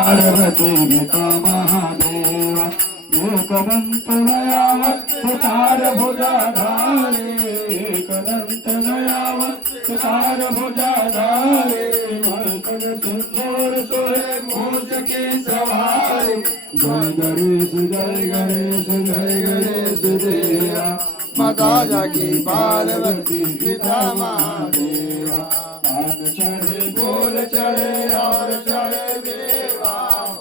पार्वती पिता महादेव एकदंत नयावत चार भुजाधारे एकदंत नयावत चार भुजाधारे मर्कट सिंदूर सोहे मूस की सवारी जय गणेश जय गणेश जय गणेश देवा माता जाकी पार्वती पिता महादेवा पान चढ़े फूल चढ़े और चढ़े मेवा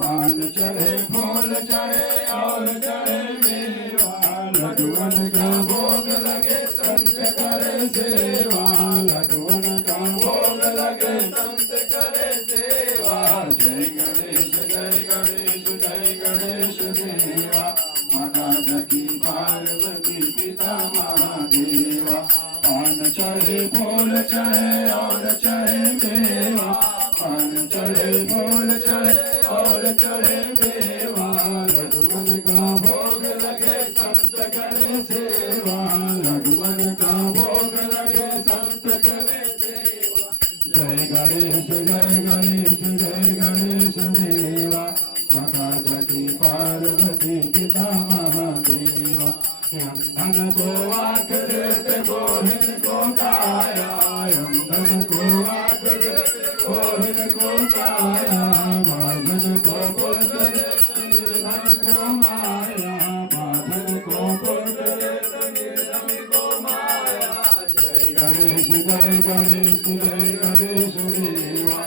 पान चढ़े फूल चढ़े और चढ़े मेवा लड्डुअन का भोग लगे संत करे सेवा लड्डुअन का भोग लगे संत करे सेवा जय गणेश जय गणेश जय गणेश देवा माता जकी पार्वती पिता महादेवा पान चढ़े फूल चढ़े और चढ़े मेवा पान चढ़े फूल चढ़े और चढ़े मेवा लड्डुअन का भोग लगे संत करे सेवा लड्डुअन का भोग लगे संत करे सेवा जय गणेश जय गणेश जय गणेश देवा माता जकी पार्वती पिता महादेवा धन को आंख देते गोहिन को काया धन को आंख देते गोहिन को काया बाधन को पुत्र देते निर्धन को माया बाधन को पुत्र देते निर्धन को माया जय गणेश जय गणेश जय गणेश देवा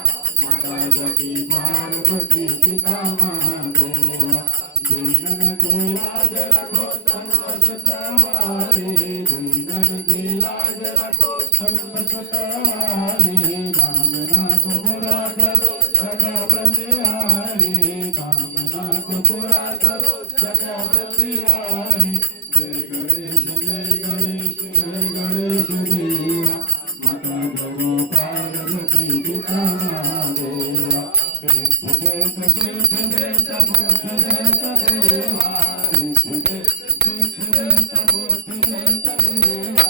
माता जकी पार्वती पिता महादेवा दीनन के लाज रखो सर्वसुतवारे दीनन के लाज रखो सर्वसुतवारे कामना को पूरा करो जगह बलिहारी कामना को पूरा करो जगह बलिहारी जय गणेश जय गणेश जय गणेश देवा माता जगो पार्वती पिता महादेवा सिद्ध देत सिद्ध देत बुद्ध देत देवा सिद्ध देत बुद्ध देत देवा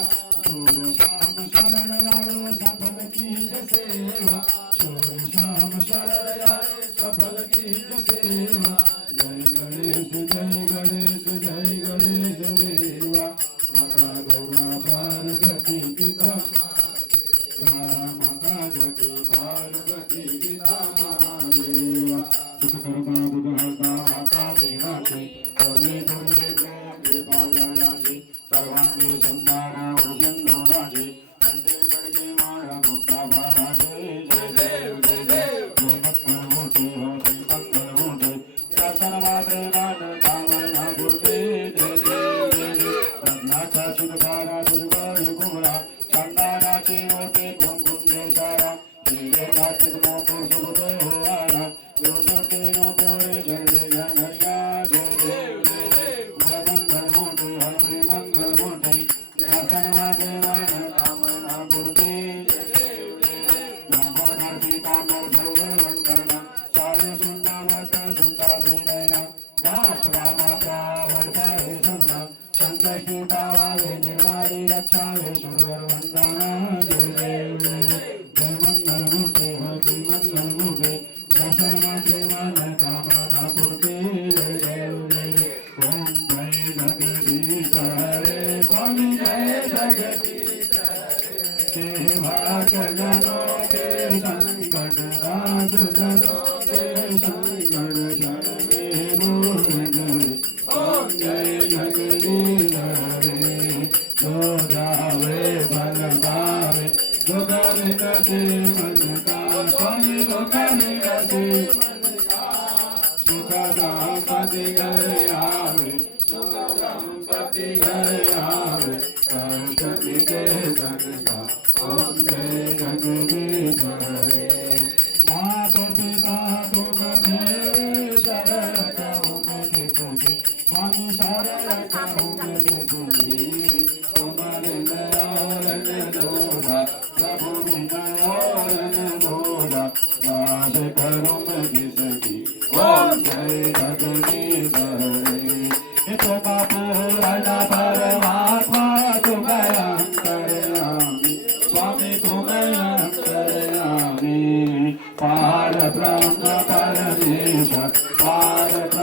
सूर्य शाम शरण यारो सफल कीज सेवा सूर्य शाम शरण यारो सफल कीज सेवा जय गणेश जय गणेश जय गणेश देवा माता गौरा पार्वती पिता माता जगी पार्वती पिता महादेवा सुखकर्ता बुधहर्ता माता देवाची सर्वे दुर्गे प्रेम सर्वांगे सुंदरा उर्जन्नोराजे कंठे गडगे माळा मुक्ता बाळाजे जय देव जय देव जय मंगल मोठे हो जय मंगल मोठे शासन मात्रे मान कामना पूर्ते जय देव जय देव रत्नाचा सुधारा तुझगोळ गुळा संतानाचे मोठे कुंकुम देशारा हिरे घाटीत मोठो सुभतो होवारा रोजोटे नोटोळे झरले घनया जय देव जय देव जय मंगल मोठे हरे मंगल मोठे शासन वादे वन कामना पूर्ते जय देव जय देव ब्रह्मोदर पीतांबर सर्व वंदना सारे सुंदरवत सुंदर नयना दास रामाचा वर्षावे सगना संकष्टी पावावे निर्वाणी रक्षावे सूर्य वंदना जय देव जय देव जय मंगल मूर्ते हरे मंगल मूर्ते शासन माते मान कामना पूर्ते जय देव जय देव ओम जय जगदीश हरे स्वामी जय जगदीश हरे सेवा जनों के संकट नाश जनों के संकट जन में दूर करे ओम जय जगदीश हरे जो जावे बल पावे जो करे नसे मन का स्वामी को करे नसे मन का सुख संपत्ति घर आवे सुख संपत्ति घर आवे कष्ट मिटे तन का ओम जय जगदीश हरे माता पिता तुम मेरे शरण कहूँ मैं तुझे स्वामी शरण कहूँ मैं तुझे तुम्हारे नयन दोरा प्रभु नयन दोरा दास करूँ मैं किसकी ओम जय जगदीश हरे तुम पूर्ण परमात्मा तुम अंतर्यामी स्वामी तुम अंतर्यामी पार ब्रह्म परमेश्वर भारत